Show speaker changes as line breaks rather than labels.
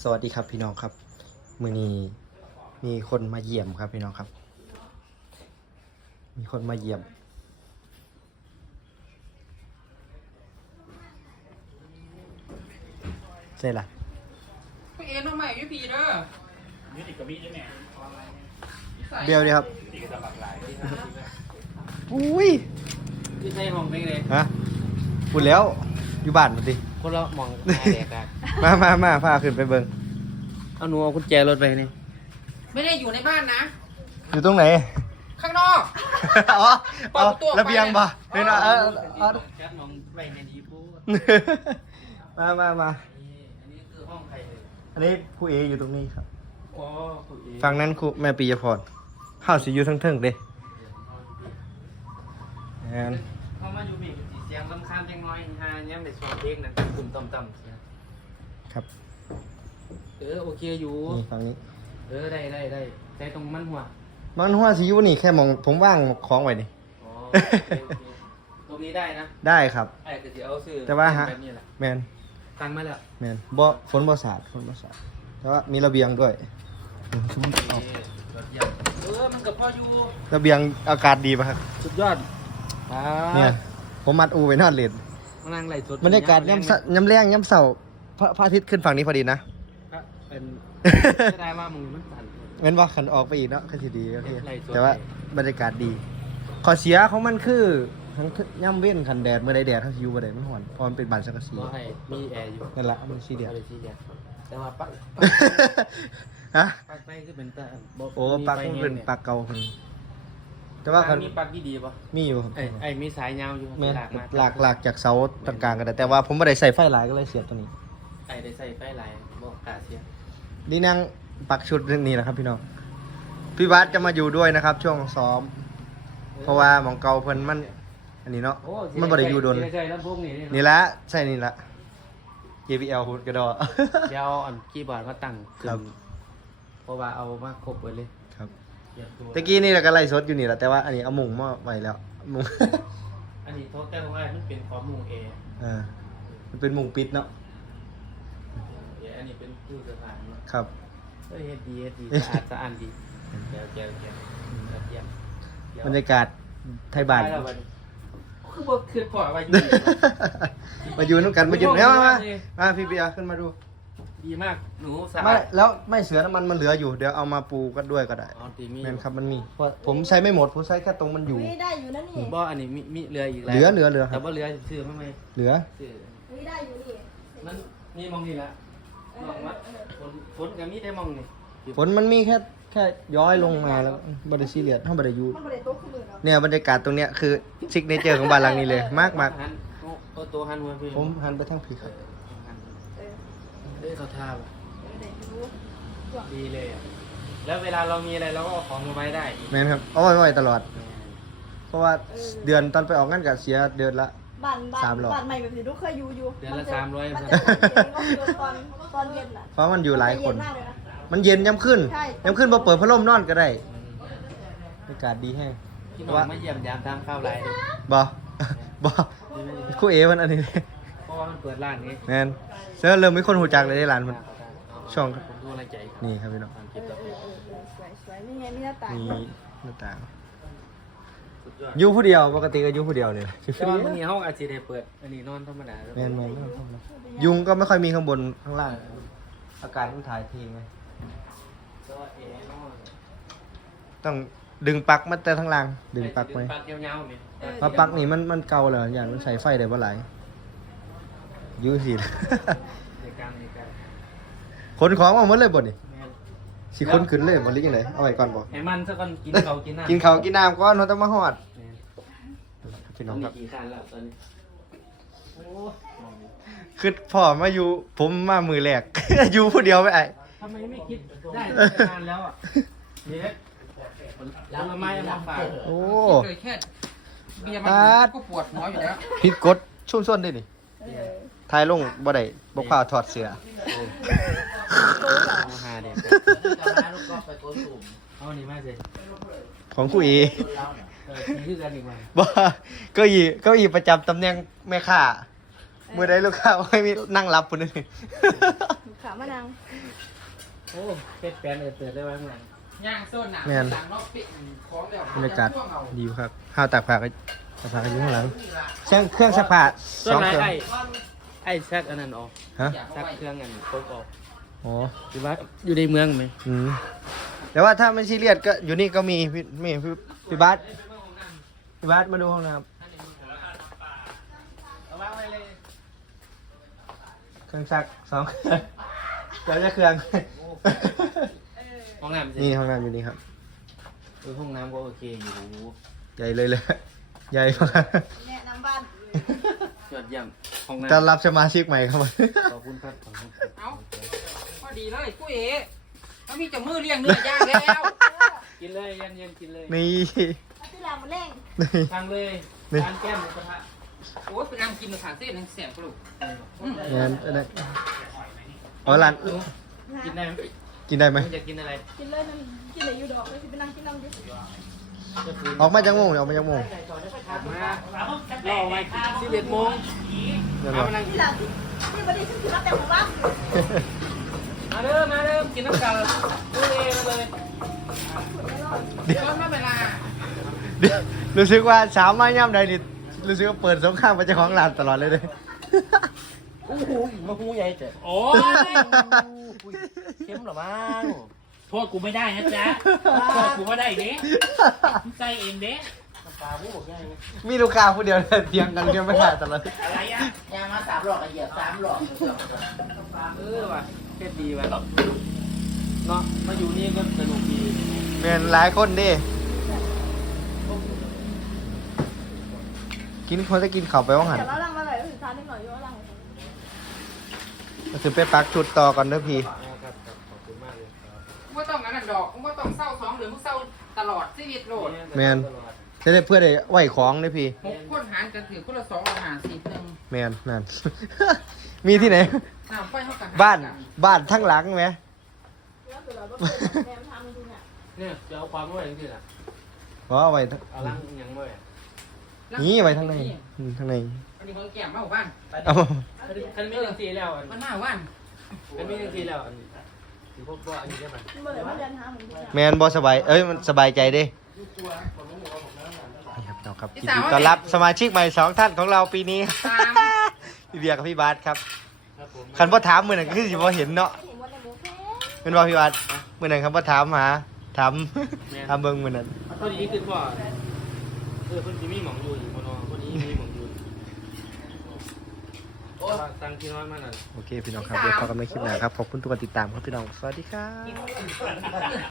สวัสดีครับพี่น้องครับมื้อนี้มีคนมาเยี่ยมครับพี่น้องครับมีคนมาเยี่ยมใช่ล่ะ
พี่เอ็นทำไมพี่พีเด้อ
นี่ติดกับมีด้วยเนี่ย
เบลดีครับ
ติดกับหลากหลาย
อุ้ย
พี่ใช่ห้องเป็นไง
ฮะพูดแล้วอยู่บ้านมาดิ
คนละมองแดกกัน
มาพาขึ้นไปเบิ่ง
เอาหนูเอากุญแจรถไปนี่ไม่ได้อยู่ในบ้านนะ
อยู่ตรงไหน
ข้างนอก
อ๋อ
เปิดประตูออกไป
ระเบียงป่ะเนี่ยนะเอา
จัดมองไปในดีปู
มา
อันนี้คือห้องใครเลย
อันนี้ครูเออยู่ตรงนี้ครับ
อ๋อคุณเอ
ฝั่งนั้นครูแม่ปียพรข้าวสิอยู่ทั้งเทิงเด้แอน
เขามาอยู่บีบสีเสียงลำคาญจังน้อยฮายังได้สอนเพลงนะกลุ่มต่ำๆ
ครับ
โอเคอยู่
นี่ฝั่งนี้
ได้ใจตรงมันหัว
มันหัวสิอยู่นี่แค่มองผมว่างของไว้นี่
อ๋อโอเคตรงนี้ได้นะ
ได้ครับ
ไอ้ก็จะเอาซื้อ
แต่ว่าฮะ
แบบนี้แหละ
แมน
ตังค์มาแล้ว
แมนบ่ฝนบ่สาดแต่ว่ามีระเบียงด้วย
มันกับพ่ออยู่
ระเบียงอากาศดีป่ะครับ
สุดยอด
เนี่ยผมมัดอูไว้นอนเล่น
มานั่งไหลสด
บรรยากาศย่ำแรงย่ำเสาร์พระอาทิตย์ขึ้นฝั่งนี้พอดีนะ
เป็นไม่ได้ว่ามึงมันสั่น
เงินว่าขันออกไปอีกเนาะก็ทีดีโอเค
ไล่สด
แต่ว่าบรรยากาศดีข้อเสียของมันคือทั้งย่ำเว้นขันแดดเมื่อใดแดดเขาสิอยู่เมื่อใดมันห่อนเพราะมันเป็นบ้านสังกะสี
ก็ให้มีแอร์อยู่
นั่นแหละมันสีเดียด
อะไรที่เดียวแต่ว่าปัก
ฮะ
ปักไปคือเป็นตา
โอ้ปักมันเป็นปักเก่าคนแต่ว่า
ว่า
คัน
มีปักที่ดีป่ะ
มีอยู่ครับ
ไอ้มีสายยาวอยู่
แม่น
หลากมา
หลากจากเสาตรงกลางกันแต่ว่าผมไม่ได้ใส่ไฟหลายก็เลยเสียบตัวนี้
ไอ้ได้ใส่ไฟลายบอกกาเสีย
นี่นั่งปักชุดเรื่องนี้แหละครับพี่น้องพี่บาสจะมาอยู่ด้วยนะครับ ช่วงซ้อม เพราะว่าหมองเก่าเพิ่นมัน อันนี้เนาะมันบ่ได้อยู่โดน
ใช่แล้วพวกนี้
นี่ละใช่นี่ละ JBL หุ่นกระดอ
เดี๋ยวเอาอันคีย์บอร์ดมาตั้งขึ้
ครั
น
บ
เพราะว่าเอามาครบไว้เลย
ครับ
เตรียมตัว
ตะกี้นี่เราก็ไล่สดอยู่นี่แหละแต่ว่าอันนี้เอามุงมาไว้แล้วมุง
อันนี้โทษแต่ว่ามันเป็นข้อมูลเอ
มันเป็นมุงปิดเนาะ
เดี๋ยวอันนี้เป็นตู้เสื้อผ้าเนาะ
ครับ
เฮ้ยเฮ็ดดีสะอาดสะอ้านดีเดี๋ยวเดี๋ยว
บรรยากาศไทยบ้าน
ได้แล้วบัดนี้คือบ่คือปล่อยไว้อยู่
มาอยู่น้ำกันมาอยู่แล้วมาพี่เบียร์ขึ้นมาดู
ดีมากหนูสะ
ไม่
อาด
แล้วไม่เสือน้ำมันมันเหลืออยู่เดี๋ยวเอามาปูกันด้วยก็ได้
อ๋อตีมี
แม่นครับมันมีเพราะผมใช้ไม่หมดผมใช้แค่ตรงมันอยู่
ไม่ได้อยู่นั่นนี่
บ่อันนี้มีเหลืออีกแล้ว
เหลือค
แต่
รับ
ว่าเหลือซื้อมาไหม
เหลือ
ซื้อ
ไม่ได้อยู่นี่
มันนี่มองนี่ละมองว่าฝนก็มีแต่มองนี่
ฝนมันมีแค่ย้อยลงมาแล้วบริซีเรียสเท่าบริยู
มันไม่ได้โต๊ะขึ้นมือหรอก
เนี่ยบรรยากาศตรงเนี้ยคือซิกเนเจอร์ของบ้านหลังนี้เลยมาก
หันโอ้ตัวหันหัวพี่
ผมหันไปทางผีครับ
เออ
เอ้ยเขาท่าป่ะ
ไม่ได้รู้
ดีเลยอ่ะแล้วเวลาเรามีอะไรเราก็เอาของมาไว้ได้
แม่นครับเอาไว้ตลอด เพราะว่าเดือนตอนไปออกงานกับเสียเดือนละ
บ้าน
300
บ้านใหม่แบบนี้ทุกเคยอยู่
เดือนละ
มัน
300
จะตอนเย็นน่ะ
เพราะมันอยู่หลายคน
มัจะเย็มากเลยนะ
มันเย็นย้ำขึ้น
ใช่
ย้ำขึ้นพอเปิดพัดลมนอนก็ได้บรรยากาศดีแห้ง
พี่น้องมาเยี่ยมยามทางเข้าไร
บ บคู่เอมันอันนี้
เพราะว่ามันเปิดร้านนี้
แมนเสื้อเริ่มมีคนหูจักเลยในร้านมัน ช่อง
ผมดูอะไรใจ
นี่ครับพี่น้อง
ทางคลิปต่อไป
สวยนี่ไงมีหน้าต่าง
มีหน้าต่าง
สุดยอด
อยู่ผู้เดียวปกติก็อยู่ผู้เดียวเลย
แต่ว่ามื่อนี้ห้องอาจจะได้เปิดอันนี้นอนธรรมดา
แมนยุงก็ไม่ค่อยมีข้างบนข้างล่าง อากาศมันถ่ายทีไง
แต่ว่าเอ๋นอน
ต้องดึงปลั๊กมาแต่ข้างล่างดึงปลั๊กไหม
ปักยาวๆนี่
เพราะปลั๊กนี่มันเก่าแล้วอย่างมันใส่ไฟได้บ่หลายอยูสิ
ในการ
ขนของมาหมดเลยบ่นี่
แม่น
สิขนขึ้นเลยบ่หรือยังไงเอาไว้ก่อนบ่
ให้มันซะก่อนกินเขาวกินน้ำ
กินข้าวกินน้ำก่อนเราต้องมาฮอด
แม่น
พี่
ต
น้
อ
อน งค
นี้
รับ
กี่คันแล้วตอนนี้โอ้มองดิ
คือพ่อมาอยู่ผมมามือแรก อยู่ผู้เดียวไปไอ้
ทำไมไม่คิดได้ตั้งแต่นานแล้วอ่ะเด็กแล้วมาไม่เอามาฝาก
โอ้
เคยแค่เบียร์
ปา
มัน
ด
ก็ปวดหัวอยู่แล้ว
ผิดกฎชุ่มส้นได้นี่ทายลงบ่ได้บ่พาถอดเสื้อ
เอาหาเด็กเอานี่มาสิ
ของคู่เอ
นี่คือกันอีกวัน
บ่เก้าอี้ประจำตำแหน่งแม่ค้ามื้อใดลูกค้าไม่มีนั่งรับพุ่นนี่
ลูกค้ามานั่ง
โอ้เพชรแปลนเตือนได้ไว้ข้างหลังย่างโซนหนัง
แม่น
หลังนอกปิดของเดียว
บรรยากาศดีอยู่ครับห้าวตากผ้าก็ตากผ้าก็อยู่ข้างหลังเครื่องซักผ้า
ส่วน
2
ไหน
เครื่อง
ไอ้ซักอันนั้นออก
ฮะ
ซักเครื่องอันโป๊กออก
อ๋อ
หรือว่าอยู่ในเมืองไหม
อืมแต่ว่าถ้าไม่ซีเรียสก็อยู่นี่ก็มีพี่บาสมาดูห้องน้
เอาวางไว้เลย
ำเครื่องซัก2 เครื่องเดี๋ยวจะเครื่อง
ห้องน้ำสิ
นี่ห้องน้ำอยู่นี่ครับ
ห้องน้ำก็โอเคอยู่
ใหญ่เลยใหญ่มาก
แนะนำบ้าน
ยอดเยี่ยมห้อง
ต้อน
น้ำ
รับสมาชิกใหม่ครับ
ขอบคุณครับขอบคุณ
เอาพอดีเลยกูเอ๋เขามีเจามือเลี้ยงเนื้อย่างแล้ว
กินเลยเย็นๆกินเลย
นี่
เอาที่หลังมาเร่ง
นี่
ทางเลย
นี่
ทานแก้มหมูกระทะ
โอ้ยเป็นน้ำกินมาขาดเส้นทั้งแสบกระดูก
งั้นอะไรอ๋อร้าน
กินได้ไหม
กินได้ไหม
มึงจะกินอะไร
กินเลยนั่นกินเลยอยู่ดอกเลยสิไปนั่งกินน้ำดิ
ออกมาจากโมงเนี่ยออกมาจากโมง
มาเราออกมา11 โมง
นั่นหร
เอา
อ
มานั่ง
ที่หลังที่บดีฉันคือรับแต่ของบ้าน
มาเริ่มกินน้ำกันดูเองมาเลย
ตอนเวลา
เดี๋ยวรู้สึกว่าสาวมาย่ำใดนี่รู้สึกว่าเปิดสงครามไปเจ้าของร้านตลอดเลยเด้
โอ้โหมาหูใหญ่เจ๋อ
โอ้ย
เข้มหรอมั้ง
โทษกูไม่ได้นะจ๊ะโทษกูไม่ได้เด้ใจเองเด้
ปลาหูใหญ่
มีลูกค้าผู้เดียวเตียงกันเดียวไม่ได้ตลอด
อะไรอ่ะ
ยางมา3 หลอกกับเหยียบ3 หลอก
ว่ะเท่ดีว่ะเนาะมาอยู่นี่ก็สนุกดี
เป็นหลายคนเดิกินคนจะกินข้าวไปว่าหัน
เดี๋ยวเราลังมาเลยถึงทานนิดหน่อยอยู่ว่าลัง
ก็คือไปปักชุดต่อก่อนเด้อพี่
ครับขอบคุณมากเลยครับ
มึงไม่ต้องงั้นดอกมึงไม่ต้องเศร้า2 เดือนมึงเศร้าตลอดชีวิตโลด
แมนจะได้เพื่อได้ไหวของเด้อพี่
6 คนหารกันถือคนละ2 อาหาร4 นึง
แมนนั่น มีที่ไหน
น้ำไฟเท่ากัน
บ้านทั้งหลังไหม
แล้วคือเราก็เป็นแนวทางดูเนี่ย
เนี่ยจะเอาความไว้ยังไงล่ะ
เพราะเอาไว้ทั้ง
เอาล่างยังไว้
นี่ไว้ทั้งในข้างใน
อันนี้ของแก้มมาบ้าน
เอา
คันมีทังทีแล้ว
มันมาบ้าน
คันมีทังทีแล้วถือพวกว่าอันนี้ได้ไหม
เมื่อไหร่ว่าเดินทางเหมือนกัน
แมนบอสบายมันสบายใจเด้นี่ครับเราครับยินดีต้อนรับสมาชิกใหม่2 ท่านของเราปีนี้
ตาม
พี่เบียร์กับพี่บาสครับ
ครับผม
คันพ่อถามมือหนึ่งก็คือสิบ่เห็นเนาะ
เห็นว่าในหมูแค่
เป็นว่าพี่บาสมือหนึ่งครับพ่อถามหาถามถามเบิ่งมือนั้น
พอดีคือว่าคนที่มีหมองอยู่อยู่บนนอคนนี้มีหมองอยู่ตั้งที่น้อยมากหน่อย
โอเคพี่น้องครับเดี๋ยวพบกันในคลิปหน้าครับขอบคุณทุกการติดตามครับพี่น้องสวัสดีครับ